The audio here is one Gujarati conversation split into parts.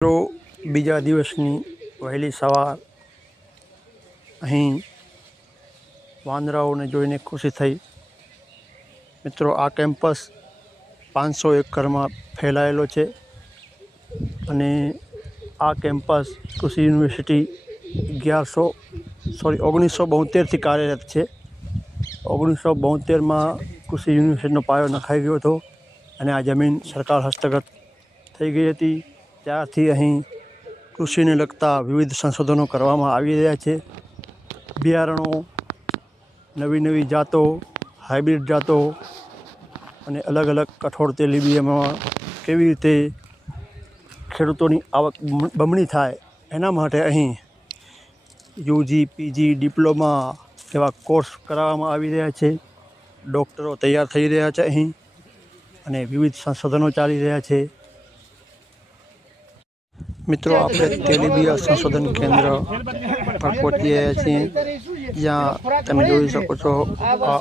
મિત્રો બીજા દિવસની વહેલી સવાર અહીં વાંદરાઓને જોઈને ખુશી થઈ। મિત્રો આ કેમ્પસ 500 એકરમાં ફેલાયેલો છે અને આ કેમ્પસ કૃષિ યુનિવર્સિટી 1972થી કાર્યરત છે। 1972માં કૃષિ યુનિવર્સિટીનો પાયો નખાઈ ગયો હતો અને આ જમીન સરકાર હસ્તગત થઈ ગઈ હતી। ત્યારથી અહીં કૃષિને લગતા વિવિધ સંશોધનો કરવામાં આવી રહ્યા છે। બિયારણો, નવી જાતો, હાઇબ્રિડ જાતો અને અલગ અલગ કઠોળ તેલીબિયામાં કેવી રીતે ખેડૂતોની આવક બમણી થાય એના માટે અહીં યુજી, પીજી, ડિપ્લોમા એવા કોર્સ કરાવવામાં આવી રહ્યા છે। ડૉક્ટરો તૈયાર થઈ રહ્યા છે અહીં અને વિવિધ સંશોધનો ચાલી રહ્યા છે। મિત્રો આપણે તેલીબિયા સંશોધન કેન્દ્ર પર પહોંચી રહ્યા છીએ, જ્યાં તમે જોઈ શકો છો આ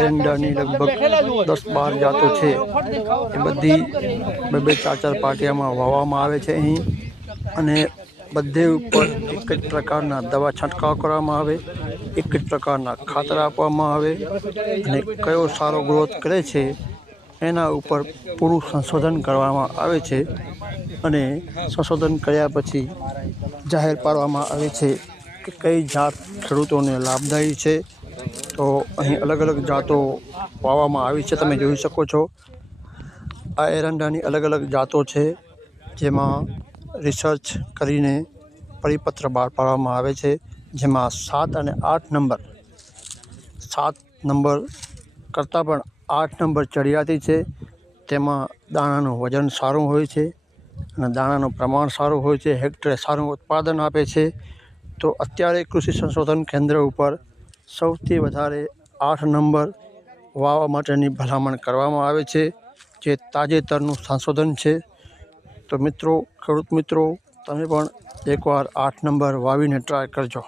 એરંડાની લગભગ 10-12 જાતો છે। એ બધી 2-4 પાટિયામાં વાવવામાં આવે છે અહીં અને બધે ઉપર એક જ પ્રકારના દવા છંટકાવ કરવામાં આવે, એક જ પ્રકારના ખાતર આપવામાં આવે અને કયો સારો ગ્રોથ કરે છે એના ઉપર પૂરું સંશોધન કરવામાં આવે છે અને સંશોધન કર્યા પછી જાહેર પાડવામાં આવે છે કે કઈ જાત ખેડૂતોને લાભદાયી છે। તો અહીં અલગ અલગ જાતો વાવવામાં આવી છે, તમે જોઈ શકો છો। આ એરંડાની અલગ અલગ જાતો છે, જેમાં રિસર્ચ કરીને પરિપત્ર બહાર પાડવામાં આવે છે, જેમાં 7 અને 8 નંબર 7 નંબર કરતાં પણ 8 નંબર ચડિયાતી છે। તેમાં દાણાનું વજન સારું હોય છે અને દાણાનું પ્રમાણ સારું હોય છે, હેક્ટરે સારું ઉત્પાદન આપે છે। તો અત્યારે કૃષિ સંશોધન કેન્દ્ર ઉપર સૌથી વધારે 8 નંબર વાવવા માટેની ભલામણ કરવામાં આવે છે, જે તાજેતરનું સંશોધન છે। તો મિત્રો, ખેડૂત મિત્રો, તમે પણ એકવાર 8 નંબર વાવીને ટ્રાય કરજો।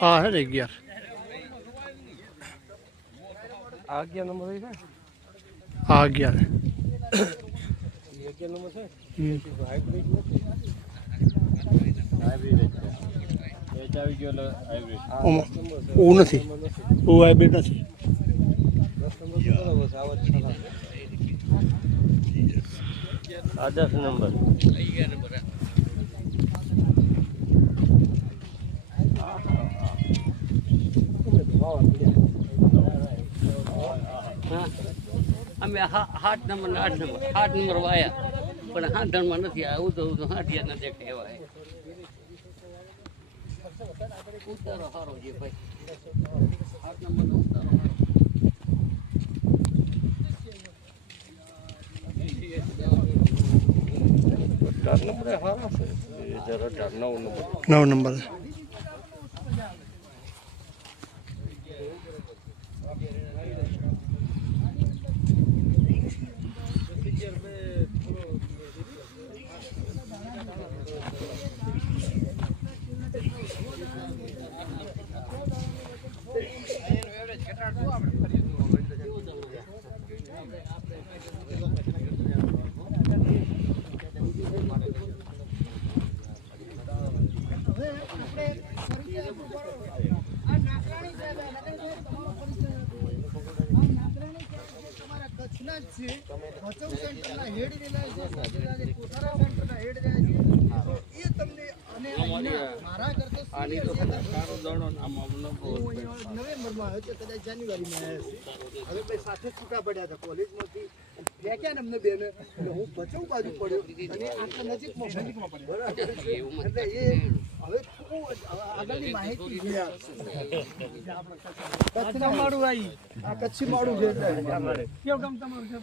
हाँ है 11 नंबर है, 11 નંબર છે। નથી, હાઇબ્રિડ નથી। 10 નંબર અમે 8 નંબર ને 8 નંબર વાયા, પણ 8 નંબર નથી આવ્યા। તો 8 ના દેખે એવા ઉતારો સારો છે ભાઈ, 8 નંબર નો ઉતારો સારો છે। 9 નંબર નવેમ્બરમાં આવ્યો, કદાચ જાન્યુઆરીમાં આવ્યા છે। હવે ભાઈ સાથે છૂટા પડ્યા હતા કોલેજમાંથી, ફેંક્યા ને અમને બેને, હું ભચાઉ બાજુ પડ્યો અને આટલા નજીકમાં પડ્યો, એટલે એ હવે આગળની માહિતી કચ્છના માળું આવી, આ કચ્છી માળું છે। કેવું કામ તમારું છે?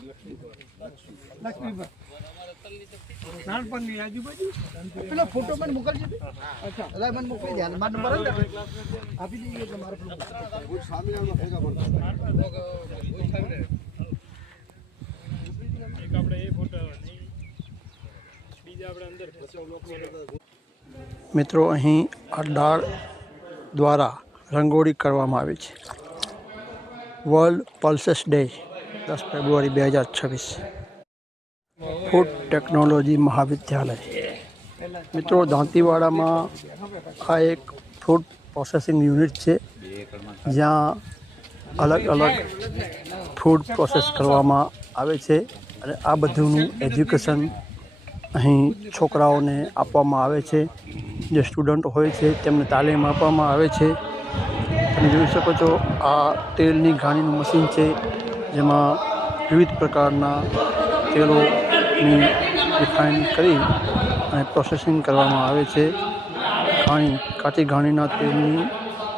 લક્ષ્મીભાઈ નાનપણની આજુબાજુ પેલો ફોટો મને મોકલજો. અચ્છા એટલે મને મોકલી દે. મારો નંબર આપી દઈએ એટલે મારે સ્વામિનારાયણ ભેગા પડતા. મિત્રો અહીં આ ડાળ દ્વારા રંગોળી કરવામાં આવે છે. વર્લ્ડ પલ્સેસ ડે 10 ફેબ્રુઆરી 2026. ફૂડ ટેકનોલોજી મહાવિદ્યાલય. મિત્રો દાંતીવાડામાં આ એક ફૂડ પ્રોસેસિંગ યુનિટ છે જ્યાં અલગ અલગ ફૂડ પ્રોસેસ કરવામાં આવે છે અને આ બધુંનું એજ્યુકેશન અહીં છોકરાઓને આપવામાં આવે છે. જે સ્ટુડન્ટ હોય છે તેમને તાલીમ આપવામાં આવે છે. તમે જોઈ શકો છો આ તેલની ઘાણીનું મશીન છે જેમાં વિવિધ પ્રકારના તેલોની રિફાઇન કરી અને પ્રોસેસિંગ કરવામાં આવે છે. કાચી ઘાણીના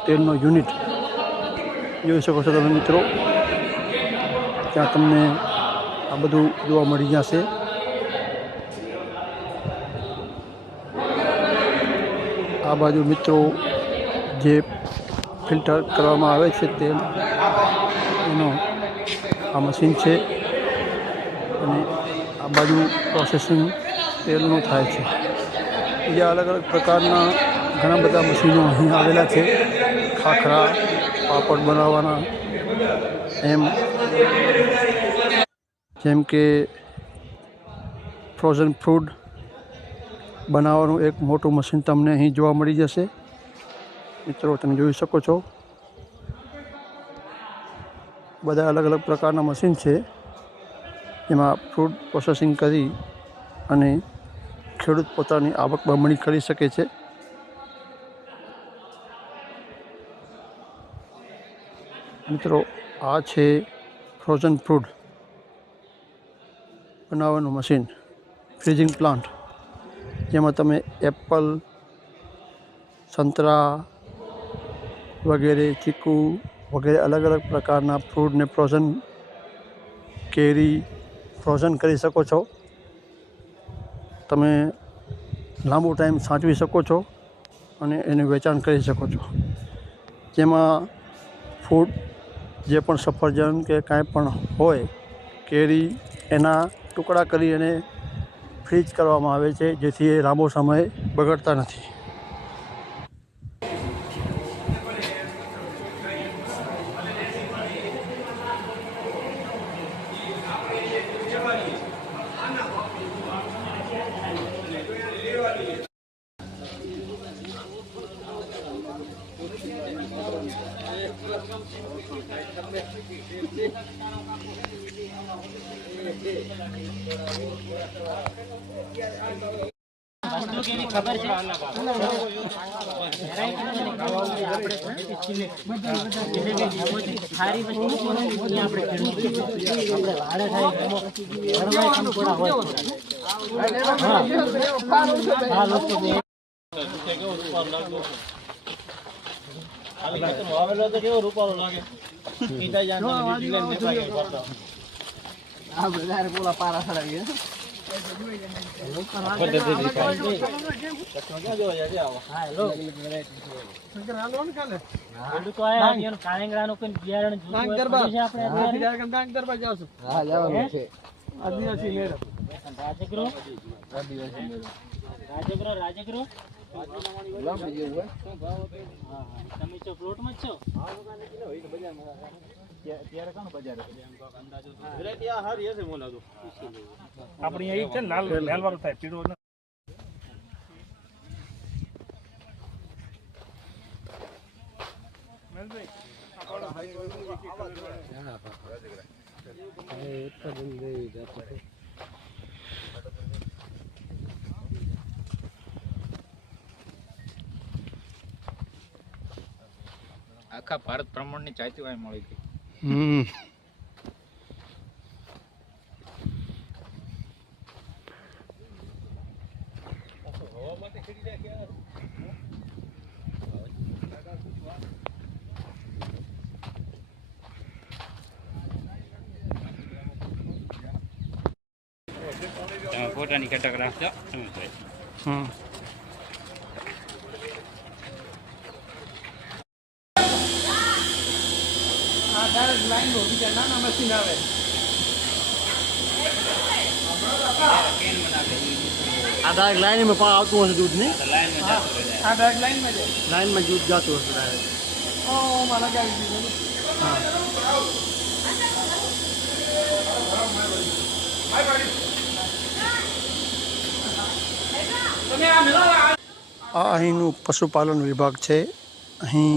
તેલનો યુનિટ જોઈ શકો છો તમે મિત્રો. ત્યાં તમને આ બધું જોવા મળી જશે. આ બાજુ મિત્રો જે ફિલ્ટર કરવામાં આવે છે તેલ એનો આ મશીન છે અને આ બાજુ પ્રોસેસિંગ તેલનું થાય છે. બીજા અલગ અલગ પ્રકારના ઘણા બધા મશીનો અહીં આવેલા છે. ખાખરા પાપડ બનાવવાના જેમ કે ફ્રોઝન ફૂડ બનાવવાનું એક મોટું મશીન તમને અહીં જોવા મળી જશે. મિત્રો તમે જોઈ શકો છો બધા અલગ અલગ પ્રકારના મશીન છે જેમાં ફૂડ પ્રોસેસિંગ કરી અને ખેડૂત પોતાની આવક બમણી કરી શકે છે. મિત્રો આ છે ફ્રોઝન ફૂડ બનાવવાનું મશીન, ફ્રીઝિંગ પ્લાન્ટ, જેમાં તમે એપલ, સંતરા વગેરે, ચીકુ વગેરે અલગ અલગ પ્રકારના ફ્રૂટને ફ્રોઝન, કેરી ફ્રોઝન કરી શકો છો. તમે લાંબો ટાઈમ સાચવી શકો છો અને એનું વેચાણ કરી શકો છો. જેમાં ફૂડ જે પણ સફરજન કે કાંઈ પણ હોય, કેરી, એના ટુકડા કરી અને ફ્રીજ કરવામાં આવે છે જેથી એ લાંબો સમય બગડતા નથી. વસ્તુ કેવી ખબર છે? સારી વસ્તુ કેવો રૂપાળો લાગે. બોલા પારા ચડાવી રાજગૃહ તમે છો પ્લોટમાં જ છો? આપણી અહીં છે લાલ વાળું થાય, પીળો આખા ભારત પ્રમાણની ચાયતી વાય મળી ગઈ. તમે ફોટાની કટક રાખજો તમે જોઈ. હમ આ ડાયરેક્ટ લાઈનમાં પણ આવતું હશે દૂધ ને લાઈનમાં જતું રહે. લાઈનમાં દૂધ જતું હશે ડાયરેક્ટ હા આ અહીંનું પશુપાલન વિભાગ છે. અહીં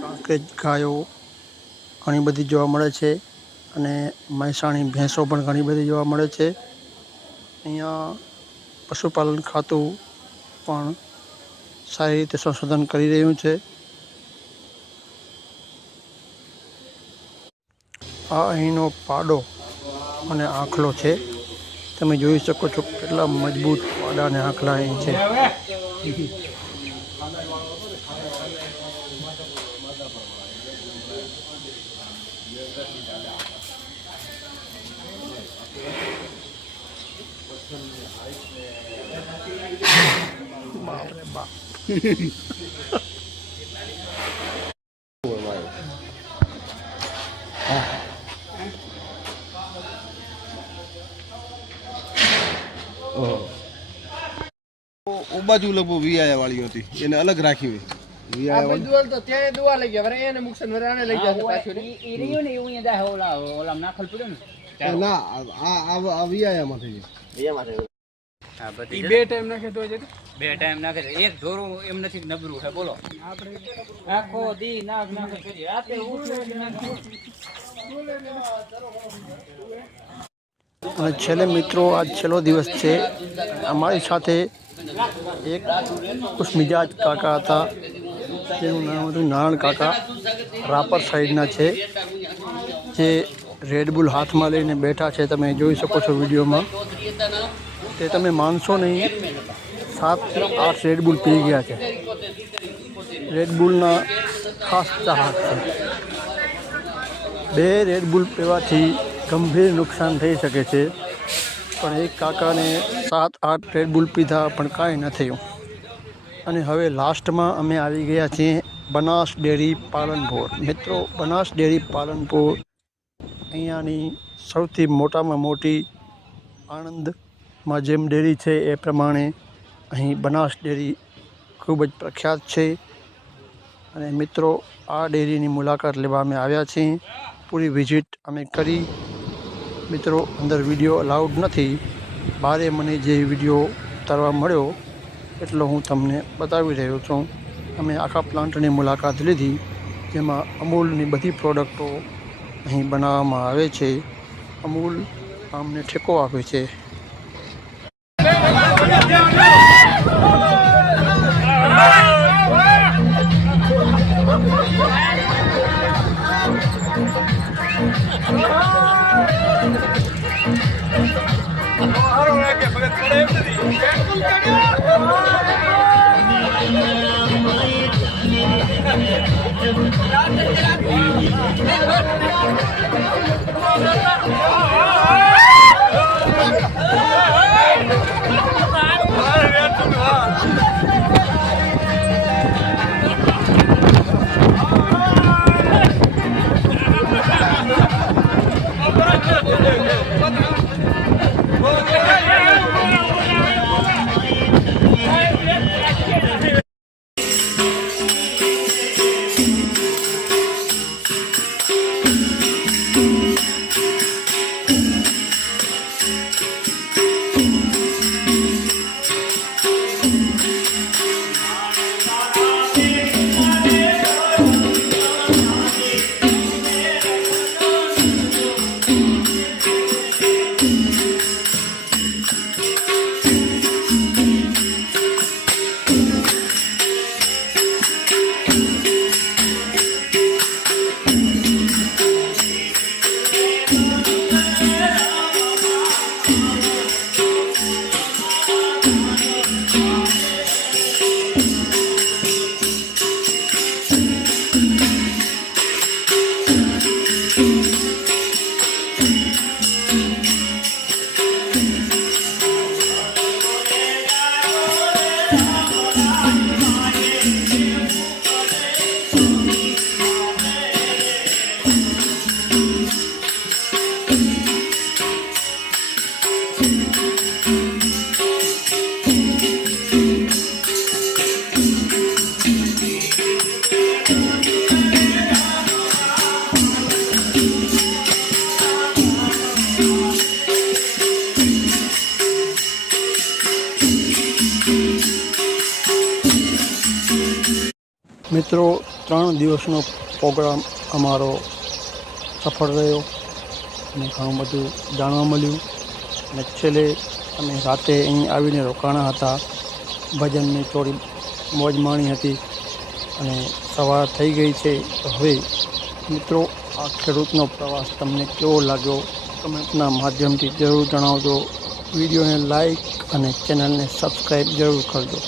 કાંકરેજ ગાયો ઘણી બધી જોવા મળે છે અને મહેસાણી ભેંસો પણ ઘણી બધી જોવા મળે છે. અહીંયા પશુપાલન ખાતું પણ સારી રીતે સંશોધન કરી રહ્યું છે. આ અહીંનો પાડો અને આંખલો છે. તમે જોઈ શકો છો કેટલા મજબૂત પાડા અને આંખલા અહીં છે. બાપરે બાપ. ઓ બાજુ લગભગ વીઆયા વાળી હતી એને અલગ રાખી હોય વીઆયા વાળી દુવાલ તો ત્યાં દુવા લઈ ગયા વરે એને મુકસન વરાને લઈ જશે પાછું ઈ રહ્યું ને એવું અહીંયા જાય ઓલા નાખલ પડ્યો ને ના આ વીઆયામાં થઈ જાય હા બધી બે ટાઈમ નાખે તો જ બે ટાઈમ નાખે છે. એક ઢોરું એમ નથી કે નબળું છે બોલો આખો દી નાખ નાખે કરી રાતે ઉઠી નાખે. અને છેલ્લે મિત્રો આજ છેલ્લો દિવસ છે. અમારી સાથે એક ખુશમિજાજ કાકા હતા જેનું નામ હતું નારાયણ કાકા. રાપર સાઈડના છે જે રેડબુલ હાથમાં લઈને બેઠા છે. તમે જોઈ શકો છો વિડીયોમાં. તે તમે માનશો નહીં 7-8 રેડબુલ પી ગયા છે. રેડબુલના ખાસ ચાહક છે. 2 રેડબુલ પીવાથી ગંભીર નુકસાન થઈ શકે છે. પણ એક કાકાને 7-8 રેડબુલ પીધા પણ કાંઈ ન થયું. અને હવે લાસ્ટમાં અમે આવી ગયા છીએ બનાસ ડેરી પાલનપુર. મિત્રો બનાસ ડેરી પાલનપુર અહીંયાની સૌથી મોટામાં મોટી આણંદમાં જેમ ડેરી છે એ પ્રમાણે અહીં બનાસ ડેરી ખૂબ જ પ્રખ્યાત છે. અને મિત્રો આ ડેરીની મુલાકાત લેવા અમે આવ્યા છીએ. પૂરી વિઝિટ અમે કરી. મિત્રો અંદર વિડીયો અલાઉડ નથી. બારે મને જે વિડીયો ઉતારવા મળ્યો એટલો હું તમને બતાવી રહ્યો છું. અમે આખા પ્લાન્ટની મુલાકાત લીધી જેમાં અમૂલની બધી પ્રોડક્ટો અહીં બનાવવામાં આવે છે. અમૂલ અમને ઠેકો આપે છે. મિત્રો 3 દિવસનો પ્રોગ્રામ અમારો સફળ રહ્યો અને ઘણું બધું જાણવા મળ્યું અને છેલ્લે અમે રાતે અહીં આવીને રોકાણા હતા. ભજનની થોડી મોજ માણી હતી અને સવાર થઈ ગઈ છે. તો હવે મિત્રો આ ખેડૂતનો પ્રવાસ તમને કેવો લાગ્યો કમેન્ટના માધ્યમથી જરૂર જણાવજો. વિડીયોને લાઈક અને ચેનલને સબસ્ક્રાઈબ જરૂર કરજો.